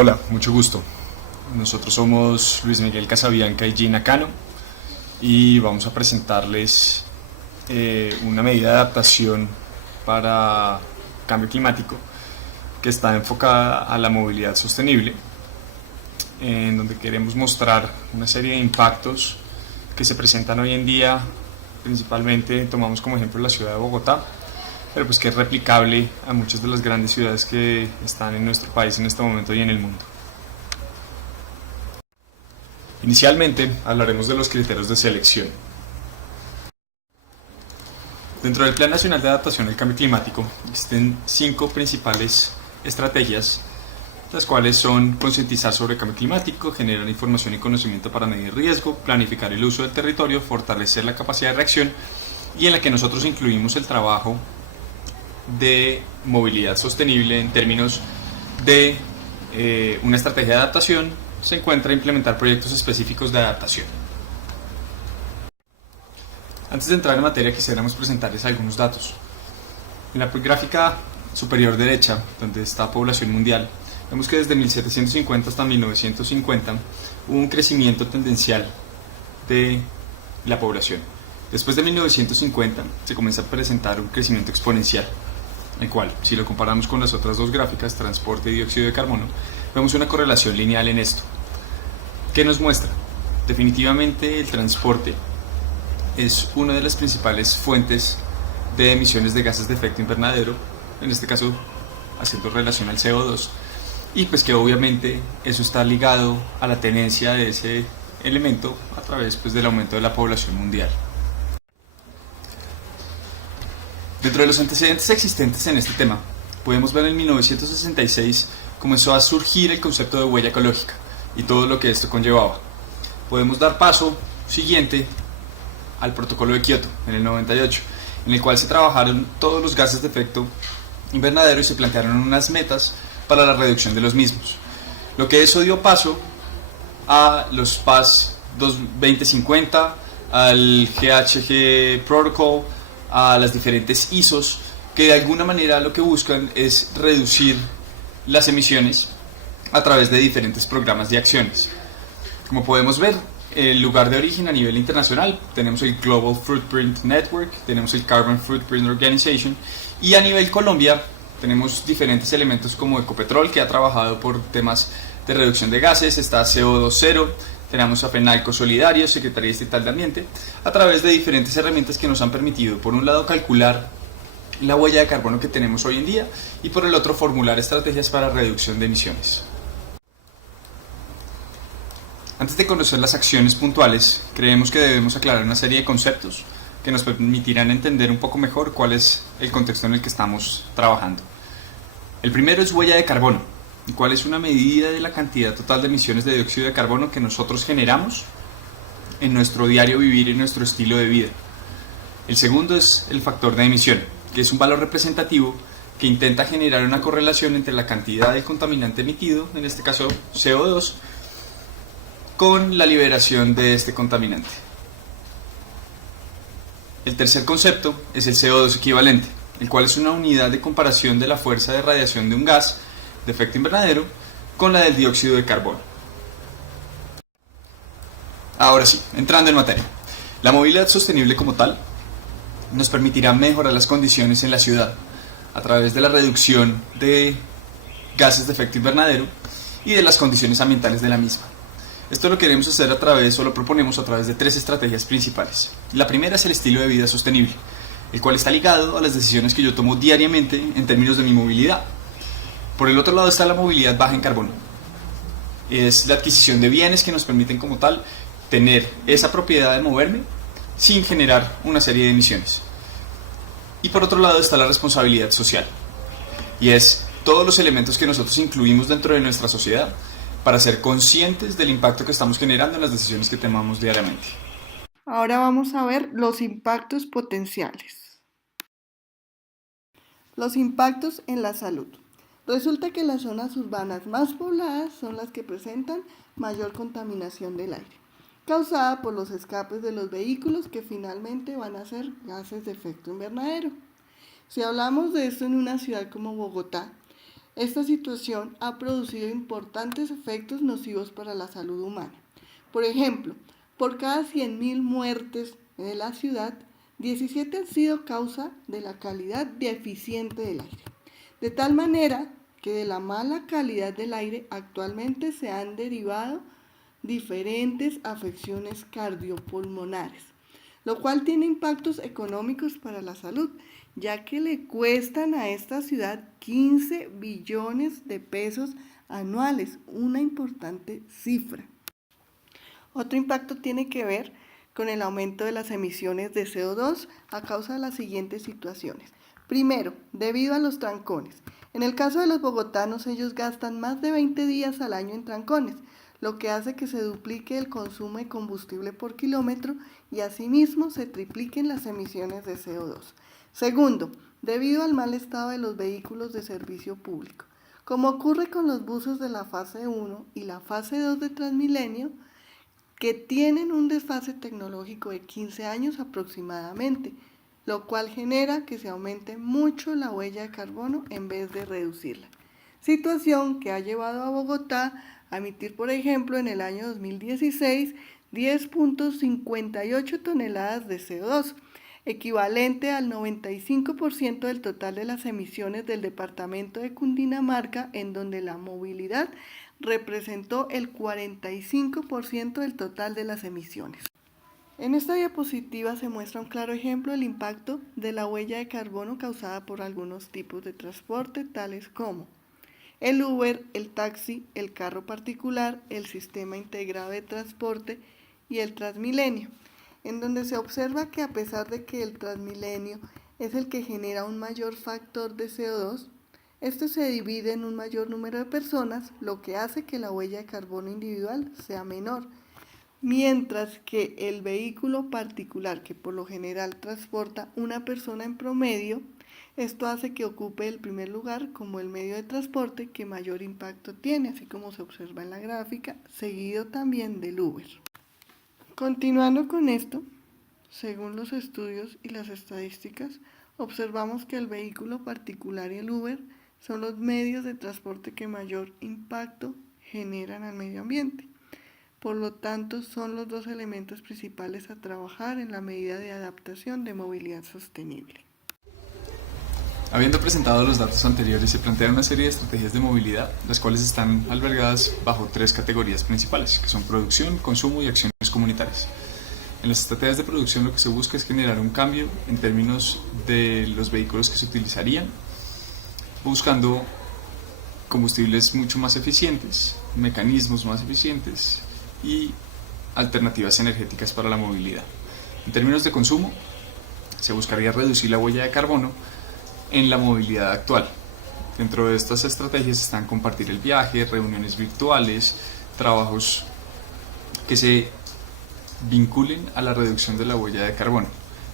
Hola, mucho gusto. Nosotros somos Luis Miguel Casabianca y Gina Cano y vamos a presentarles una medida de adaptación para cambio climático que está enfocada a la movilidad sostenible, en donde queremos mostrar una serie de impactos que se presentan hoy en día. Principalmente tomamos como ejemplo la ciudad de Bogotá, pero pues que es replicable a muchas de las grandes ciudades que están en nuestro país en este momento y en el mundo. Inicialmente hablaremos de los criterios de selección. Dentro del Plan Nacional de Adaptación al Cambio Climático existen 5 principales estrategias, las cuales son concientizar sobre el cambio climático, generar información y conocimiento para medir riesgo, planificar el uso del territorio, fortalecer la capacidad de reacción, y en la que nosotros incluimos el trabajo de movilidad sostenible en términos de una estrategia de adaptación. Se encuentra implementar proyectos específicos de adaptación. Antes de entrar en materia, quisiéramos presentarles algunos datos. En la gráfica superior derecha, donde está población mundial, vemos que desde 1750 hasta 1950 hubo un crecimiento tendencial de la población. Después de 1950 se comienza a presentar un crecimiento exponencial, el cual, si lo comparamos con las otras dos gráficas, transporte y dióxido de carbono, vemos una correlación lineal en esto. ¿Qué nos muestra? Definitivamente el transporte es una de las principales fuentes de emisiones de gases de efecto invernadero, en este caso haciendo relación al CO2, y pues que obviamente eso está ligado a la tenencia de ese elemento a través pues del aumento de la población mundial. Dentro de los antecedentes existentes en este tema, podemos ver en 1966 comenzó a surgir el concepto de huella ecológica y todo lo que esto conllevaba. Podemos dar paso siguiente al protocolo de Kioto en el 98, en el cual se trabajaron todos los gases de efecto invernadero y se plantearon unas metas para la reducción de los mismos. Lo que eso dio paso a los PAS 2050, al GHG Protocol, a las diferentes ISOs, que de alguna manera lo que buscan es reducir las emisiones a través de diferentes programas de acciones. Como podemos ver, el lugar de origen a nivel internacional tenemos el Global Footprint Network, tenemos el Carbon Footprint Organization, y a nivel Colombia tenemos diferentes elementos como Ecopetrol, que ha trabajado por temas de reducción de gases, está CO2 Cero, tenemos a Penalco Solidario, Secretaría Estatal de Ambiente, a través de diferentes herramientas que nos han permitido, por un lado, calcular la huella de carbono que tenemos hoy en día y por el otro, formular estrategias para reducción de emisiones. Antes de conocer las acciones puntuales, creemos que debemos aclarar una serie de conceptos que nos permitirán entender un poco mejor cuál es el contexto en el que estamos trabajando. El primero es huella de carbono, el cual es una medida de la cantidad total de emisiones de dióxido de carbono que nosotros generamos en nuestro diario vivir y en nuestro estilo de vida. El segundo es el factor de emisión, que es un valor representativo que intenta generar una correlación entre la cantidad de contaminante emitido, en este caso CO2, con la liberación de este contaminante. El tercer concepto es el CO2 equivalente, el cual es una unidad de comparación de la fuerza de radiación de un gas de efecto invernadero con la del dióxido de carbono. Ahora sí, entrando en materia. La movilidad sostenible como tal nos permitirá mejorar las condiciones en la ciudad a través de la reducción de gases de efecto invernadero y de las condiciones ambientales de la misma. Esto lo queremos hacer a través, o lo proponemos a través de 3 estrategias principales. La primera es el estilo de vida sostenible, el cual está ligado a las decisiones que yo tomo diariamente en términos de mi movilidad. Por el otro lado está la movilidad baja en carbono. Es la adquisición de bienes que nos permiten como tal tener esa propiedad de moverme sin generar una serie de emisiones. Y por otro lado está la responsabilidad social, y es todos los elementos que nosotros incluimos dentro de nuestra sociedad para ser conscientes del impacto que estamos generando en las decisiones que tomamos diariamente. Ahora vamos a ver los impactos potenciales. Los impactos en la salud. Resulta que las zonas urbanas más pobladas son las que presentan mayor contaminación del aire, causada por los escapes de los vehículos que finalmente van a ser gases de efecto invernadero. Si hablamos de esto en una ciudad como Bogotá, Esta situación ha producido importantes efectos nocivos para la salud humana. Por ejemplo, por cada 100.000 muertes de la ciudad, 17 han sido causa de la calidad deficiente del aire. De tal manera que de la mala calidad del aire actualmente se han derivado diferentes afecciones cardiopulmonares, lo cual tiene impactos económicos para la salud, ya que le cuestan a esta ciudad 15 billones de pesos anuales, una importante cifra. Otro impacto tiene que ver con el aumento de las emisiones de CO2 a causa de las siguientes situaciones. Primero, debido a los trancones. En el caso de los bogotanos, ellos gastan más de 20 días al año en trancones, lo que hace que se duplique el consumo de combustible por kilómetro y asimismo se tripliquen las emisiones de CO2. Segundo, debido al mal estado de los vehículos de servicio público. Como ocurre con los buses de la fase 1 y la fase 2 de Transmilenio, que tienen un desfase tecnológico de 15 años aproximadamente, lo cual genera que se aumente mucho la huella de carbono en vez de reducirla. Situación que ha llevado a Bogotá a emitir, por ejemplo, en el año 2016, 10.58 toneladas de CO2, equivalente al 95% del total de las emisiones del departamento de Cundinamarca, en donde la movilidad representó el 45% del total de las emisiones. En esta diapositiva se muestra un claro ejemplo del impacto de la huella de carbono causada por algunos tipos de transporte, tales como el Uber, el taxi, el carro particular, el sistema integrado de transporte y el Transmilenio, en donde se observa que a pesar de que el Transmilenio es el que genera un mayor factor de CO2, este se divide en un mayor número de personas, lo que hace que la huella de carbono individual sea menor, mientras que el vehículo particular, que por lo general transporta una persona en promedio, esto hace que ocupe el primer lugar como el medio de transporte que mayor impacto tiene, así como se observa en la gráfica, seguido también del Uber. Continuando con esto, según los estudios y las estadísticas, observamos que el vehículo particular y el Uber son los medios de transporte que mayor impacto generan al medio ambiente. Por lo tanto, son los dos elementos principales a trabajar en la medida de adaptación de movilidad sostenible. Habiendo presentado los datos anteriores, se plantea una serie de estrategias de movilidad, las cuales están albergadas bajo 3 categorías principales, que son producción, consumo y acciones comunitarias. En las estrategias de producción lo que se busca es generar un cambio en términos de los vehículos que se utilizarían, buscando combustibles mucho más eficientes, mecanismos más eficientes y alternativas energéticas para la movilidad. En términos de consumo, se buscaría reducir la huella de carbono en la movilidad actual. Dentro de estas estrategias están compartir el viaje, reuniones virtuales, trabajos que se vinculen a la reducción de la huella de carbono,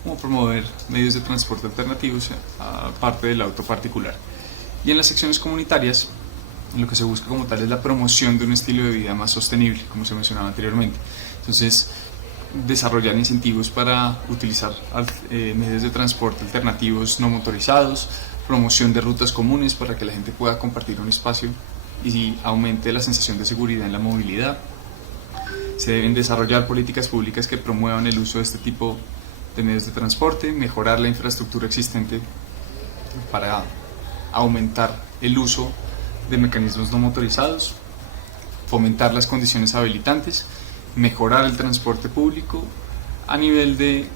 como promover medios de transporte alternativos aparte del auto particular. Y en las acciones comunitarias, lo que se busca como tal es la promoción de un estilo de vida más sostenible, como se mencionaba anteriormente. Entonces, desarrollar incentivos para utilizar medios de transporte alternativos no motorizados, promoción de rutas comunes para que la gente pueda compartir un espacio y aumente la sensación de seguridad en la movilidad. Se deben desarrollar políticas públicas que promuevan el uso de este tipo de medios de transporte, mejorar la infraestructura existente para aumentar el uso de mecanismos no motorizados, fomentar las condiciones habilitantes, mejorar el transporte público a nivel de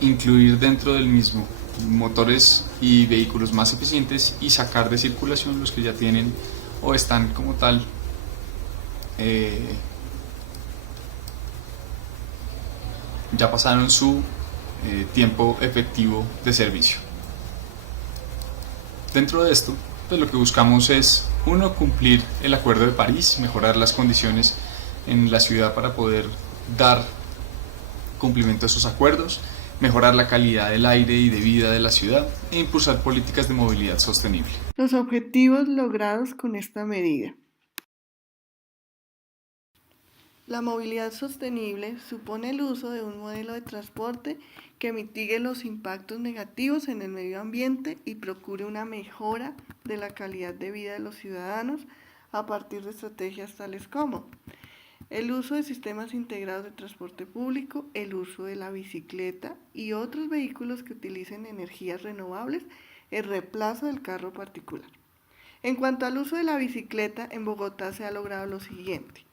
incluir dentro del mismo motores y vehículos más eficientes y sacar de circulación los que ya tienen o están como tal ya pasaron su tiempo efectivo de servicio. Dentro de esto, pues lo que buscamos es, uno, cumplir el Acuerdo de París, mejorar las condiciones en la ciudad para poder dar cumplimiento a esos acuerdos, mejorar la calidad del aire y de vida de la ciudad e impulsar políticas de movilidad sostenible. Los objetivos logrados con esta medida. La movilidad sostenible supone el uso de un modelo de transporte que mitigue los impactos negativos en el medio ambiente y procure una mejora de la calidad de vida de los ciudadanos a partir de estrategias tales como el uso de sistemas integrados de transporte público, el uso de la bicicleta y otros vehículos que utilicen energías renovables, el reemplazo del carro particular. En cuanto al uso de la bicicleta, en Bogotá se ha logrado lo siguiente.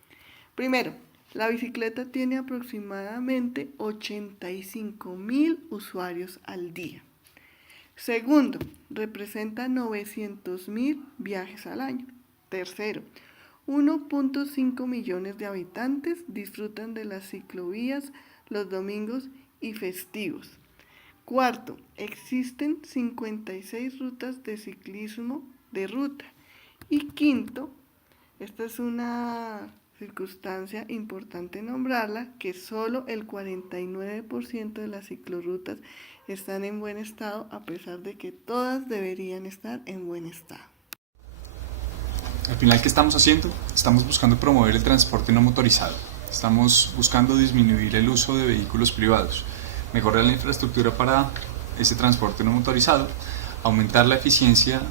Primero, la bicicleta tiene aproximadamente 85.000 usuarios al día. Segundo, representa 900.000 viajes al año. Tercero, 1.5 millones de habitantes disfrutan de las ciclovías los domingos y festivos. Cuarto, existen 56 rutas de ciclismo de ruta. Y quinto, esta es una circunstancia importante nombrarla, que solo el 49% de las ciclorrutas están en buen estado, a pesar de que todas deberían estar en buen estado. Al final, ¿qué estamos haciendo? Estamos buscando promover el transporte no motorizado. Estamos buscando disminuir el uso de vehículos privados, mejorar la infraestructura para ese transporte no motorizado, aumentar la eficiencia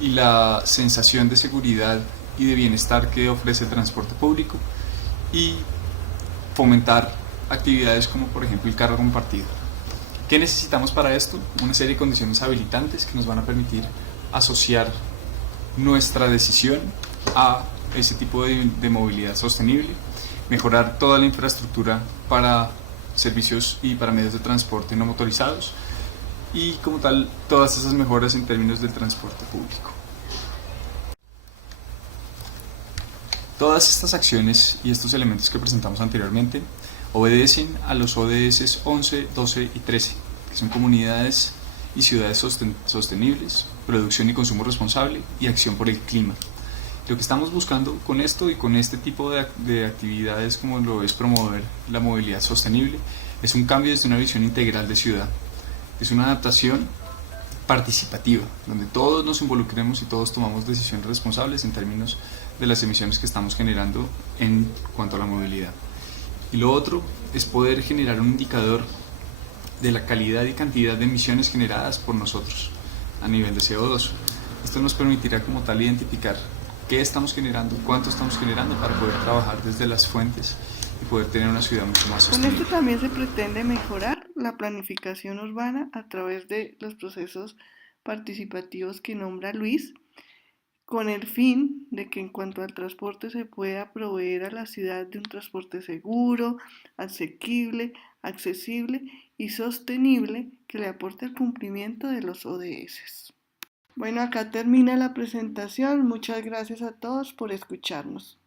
y la sensación de seguridad y de bienestar que ofrece el transporte público y fomentar actividades como por ejemplo el carro compartido. ¿Qué necesitamos para esto? Una serie de condiciones habilitantes que nos van a permitir asociar nuestra decisión a ese tipo de movilidad sostenible, mejorar toda la infraestructura para servicios y para medios de transporte no motorizados y como tal todas esas mejoras en términos del transporte público. Todas estas acciones y estos elementos que presentamos anteriormente obedecen a los ODS 11, 12 y 13, que son comunidades y ciudades sostenibles, producción y consumo responsable y acción por el clima. Lo que estamos buscando con esto y con este tipo de actividades como lo es promover la movilidad sostenible es un cambio desde una visión integral de ciudad. Es una adaptación participativa, donde todos nos involucremos y todos tomamos decisiones responsables en términos de las emisiones que estamos generando en cuanto a la movilidad. Y lo otro es poder generar un indicador de la calidad y cantidad de emisiones generadas por nosotros a nivel de CO2. Esto nos permitirá como tal identificar qué estamos generando, cuánto estamos generando para poder trabajar desde las fuentes y poder tener una ciudad mucho más Con sostenible. esto también se pretende mejorar la planificación urbana a través de los procesos participativos que nombra Luis, con el fin de que en cuanto al transporte se pueda proveer a la ciudad de un transporte seguro, asequible, accesible y sostenible que le aporte el cumplimiento de los ODS. Bueno, acá termina la presentación. Muchas gracias a todos por escucharnos.